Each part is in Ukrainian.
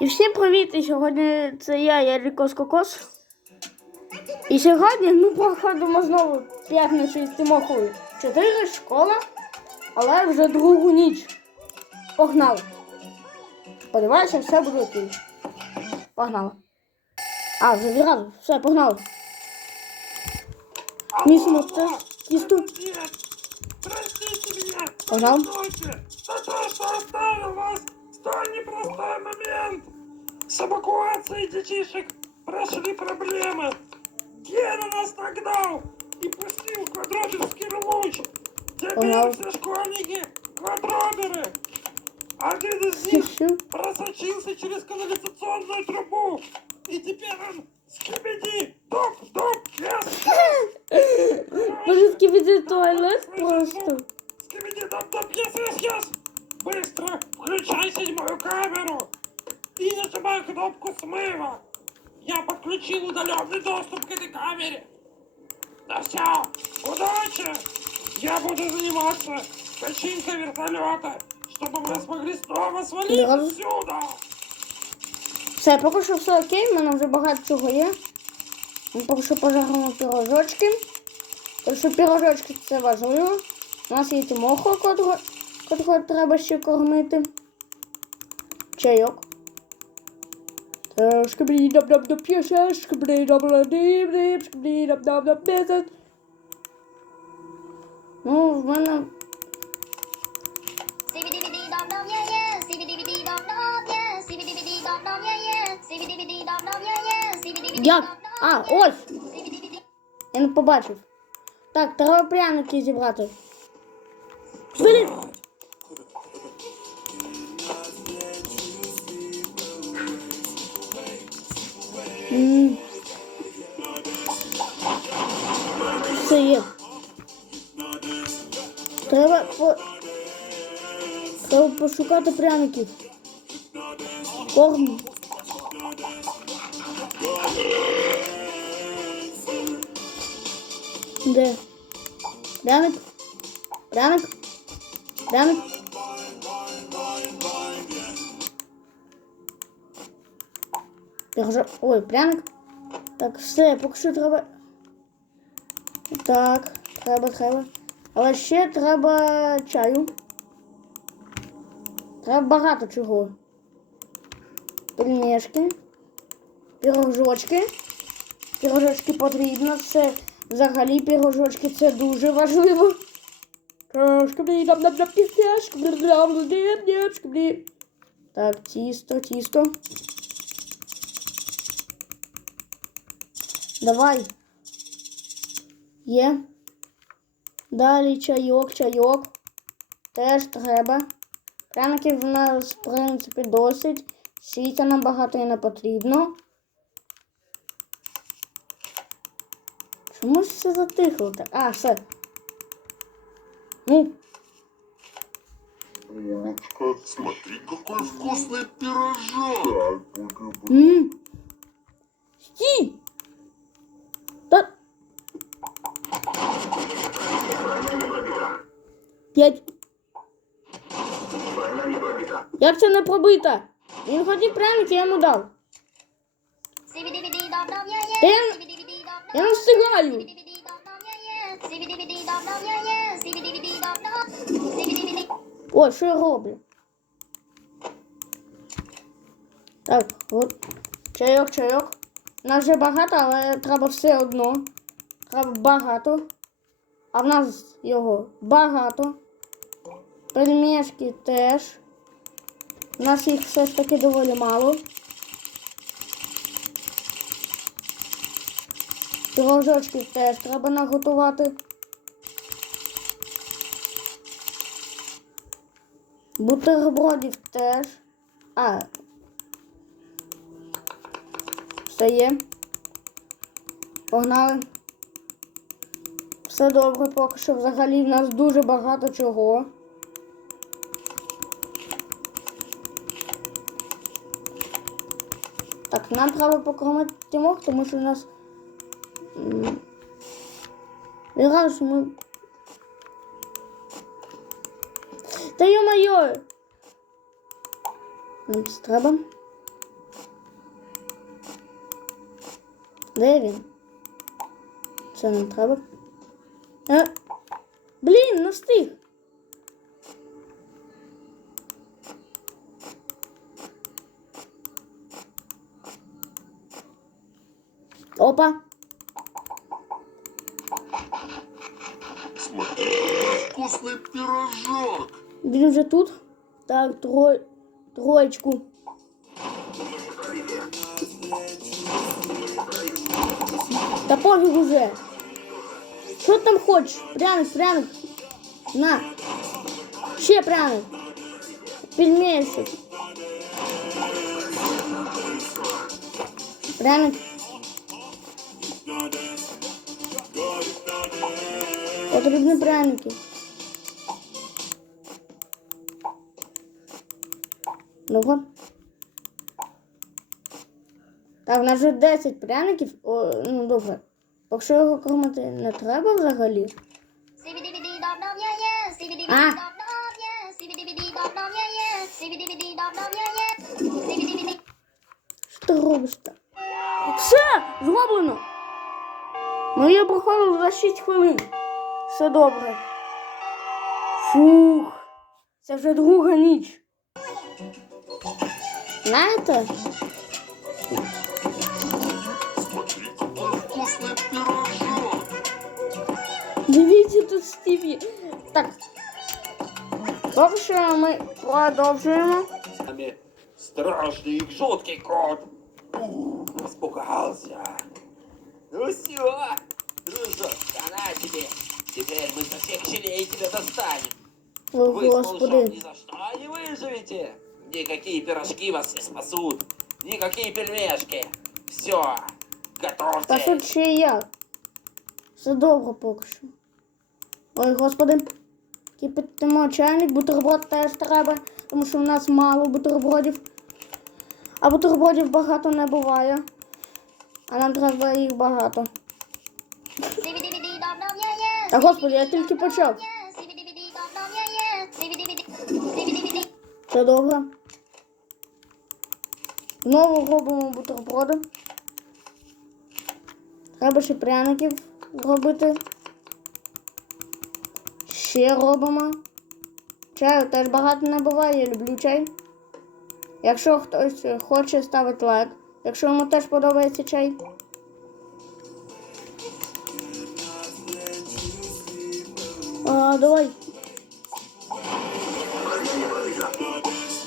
І всім привіт! І сьогодні це я, Ярікос Кокос. І сьогодні ми проходимо знову п'ятницю з Тимохою. Чотири школа, але вже другу ніч. Погнали. Сподіваюся, все буде окей. Погнали. А, вже відразу. Все, погнали. Місимо це тісто. Нет! С эвакуацией детишек прошли проблемы! Гена нас нагнал и пустил квадроберский луч! Теперь Пожал. все школьники квадроберы! Один из них просочился через канализационную трубу! И теперь он скибиди! Доп, доп, yes! Може скипіти туалет просто. кнопку смыва! Я подключил удаленный доступ к этой камере! Да все, удачи! Я буду заниматься починкой вертолета, чтобы мы смогли снова свалить Я- отсюда! Все, поки що все окей, в мене вже багато чого є. Ми поки що пожаримо пірожочки. Тому що пірожочки це важливо. У нас є тимохо, котрого, котрого треба ще кормити. Чайок. Шкаблі даб даб даб п'яся, шкаблі даб даб диб диб, шкаблі даб даб даб. Ну, в мене Як? А, ось! Я не побачив. Так, треба пряники зібрати. Блін! М. Все. Треба по... Треба пошукати пряників. Корм. Де? Пряник? Пряник? Пряник? Пірожок. Ой, пряник. Так, все, поки що треба. Так, треба, треба. Але ще треба чаю. Треба багато чого. Пельмешки. Пірожочки. Пірожочки потрібно. Це взагалі пірожочки це дуже важливо. Так, тісто, тісто. Давай. Є. Далі чайок, чайок. Теж треба. Пряників в нас, в принципі, досить. Світла нам багато і не потрібно. Чому ж все затихло так? А, все. Ну, смотри, какой вкусный пирожок. Так, м Стій! П'ять. Як це не пробито? Він хотів пряники, я йому дав. Та я, я не встигаю. Ой, що я роблю? Так, от. Чайок, чайок. Нас вже багато, але треба все одно. Треба багато. А в нас його багато. Пельмешки теж. У нас їх все ж таки доволі мало. Пирожочки теж треба наготувати. Бутербродів теж. А. Все є. Погнали. Все добре, поки що взагалі в нас дуже багато чого. Так, нам треба покормити тимок, тому що у нас Відразу ми. Та йо-майо! Нам це треба. Де він? Це нам треба. А? Блін, не встиг! Опа. Смотри, какой вкусный пирожок. Він вже тут. Так, тро... троєчку. Та пофіг уже. Що ти там хочеш? Пряник, пряник. На. Ще пряник. Пельмешек. Пряник. Потрібні пряники. Ну-ка. Так, в нас вже 10 пряників. О, ну добре. Якщо його кормити не треба взагалі. Sibidi-bidi- Що ти робиш там? Все, зроблено. Ми її проходили за 6 хвилин. Все добре. Фух. Це вже друга ніч. Знаєте? Смотри, какой вкусный пирожок. Дивіться тут Стіві. Так. Поки що ми продовжуємо. нами страшный и жуткий кот. Ух, Испугался. Ну все, дружок, она тебе. Теперь мы со всех щелей тебя достанем. О, Вы с малышом ни господи. за что не выживете. Никакие пирожки вас не спасут. Никакие пельмешки. Все, Та готовьтесь. тут ще і я. Все добре поки що. Ой, господи. Кипятимо чайник, бутерброд теж треба, тому що в нас мало бутербродів. А бутербродів багато не буває. А нам треба їх багато. Та господи, я тільки почав. Все добре. Знову робимо бутерброди. Треба ще пряників зробити. Ще робимо. Чаю теж багато не буває, я люблю чай. Якщо хтось хоче, ставить лайк. Якщо йому теж подобається чай. А, давай.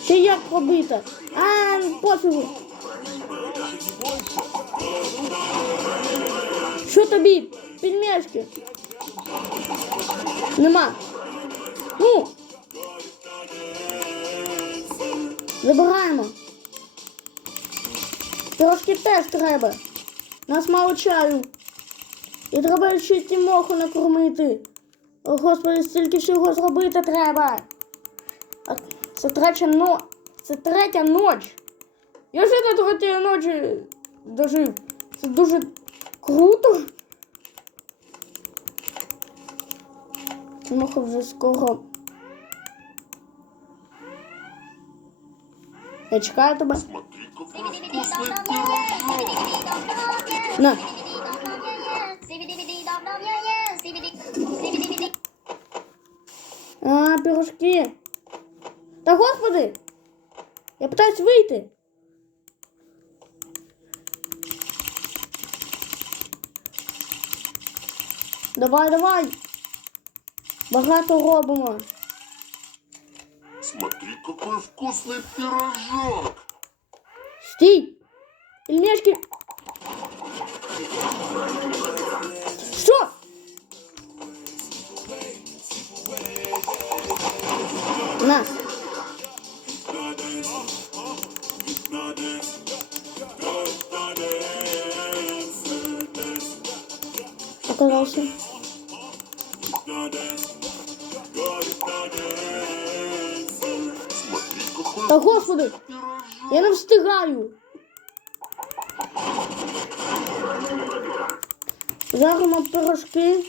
Ще як робити? А, пофігу. Що тобі? Пельмешки? Нема. Ну. Забираємо. Трошки теж треба. Нас мало чаю. І треба ще Тімоху накормити. О, господи, стільки всього зробити треба. Це третя но... Це третя ноч. Я вже до третьої ночі дожив. Це дуже круто. Тимоха вже скоро. Я чекаю тебе. Смотри, А, пірожки. Та господи! Я питаюсь вийти. Давай, давай. Багато робимо. Смотри, какой вкусный пирожок. Стій! Пельмешки! Що? На. Оказався. Смотри, какой Та господи! Я не встигаю. Жаримо пирожки.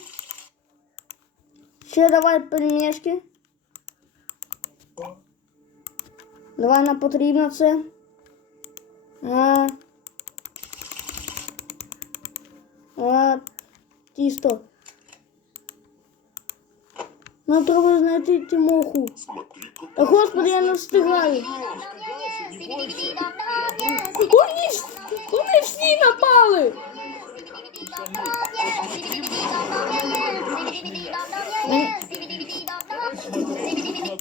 Ще давай пельмешки. Давай нам потрібно це. А. А, тісто. Нам треба знайти Тимоху. Господи, я не встигаю. Вони, ж- вони всі напали. На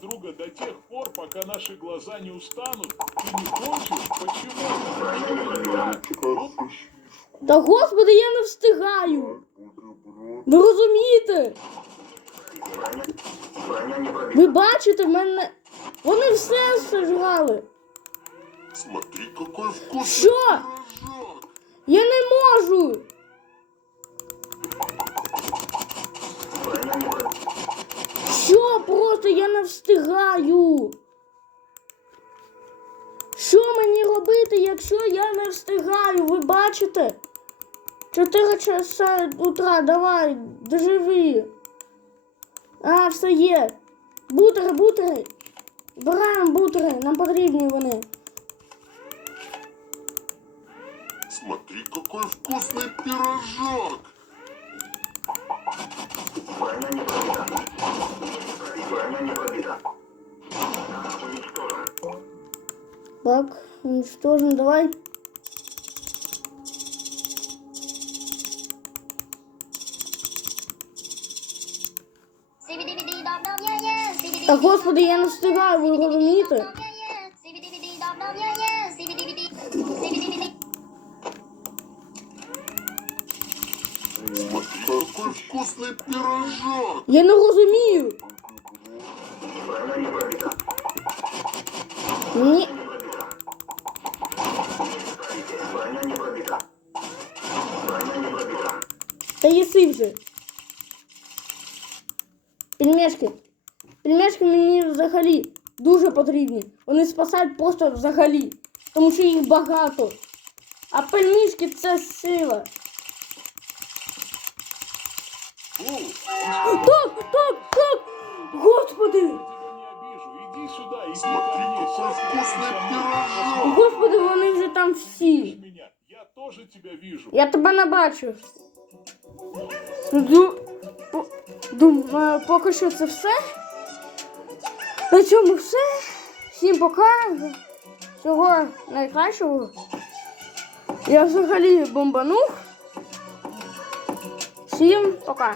друга до тех пор, пока наши глаза не устанут. Ты не хочешь? Почему? Та господи, я не встигаю. Ви розумієте? Ви бачите, в мене. Вони все сожрали. Смотри, какой вкусный Что? пирожок. Я не можу. Що просто я не встигаю? Що мені робити, якщо я не встигаю? Ви бачите? Чотири часа утра, давай, доживи. А, все є. Бутери, бутери. Збираємо бутери, нам потрібні вони. Смотри, какой вкусный пирожок. Так, уничтожим, давай. Та господи, я не встигаю, ви розумієте? Смотри, какой вкусный пирожок. Я не розумію. Ні. Та їси вже. Пельмешки. Пельмешки мені взагалі дуже потрібні. Вони спасають просто взагалі. Тому що їх багато. А пельмішки це сила. Так, так, так! Господи! Господи, вони вже там всі. Я тоже тебя вижу. Я тебе не бачу. Думаю, поки що це все. На цьому все. Всім пока. Всього найкращого. Я взагалі бомбанув. Всім пока.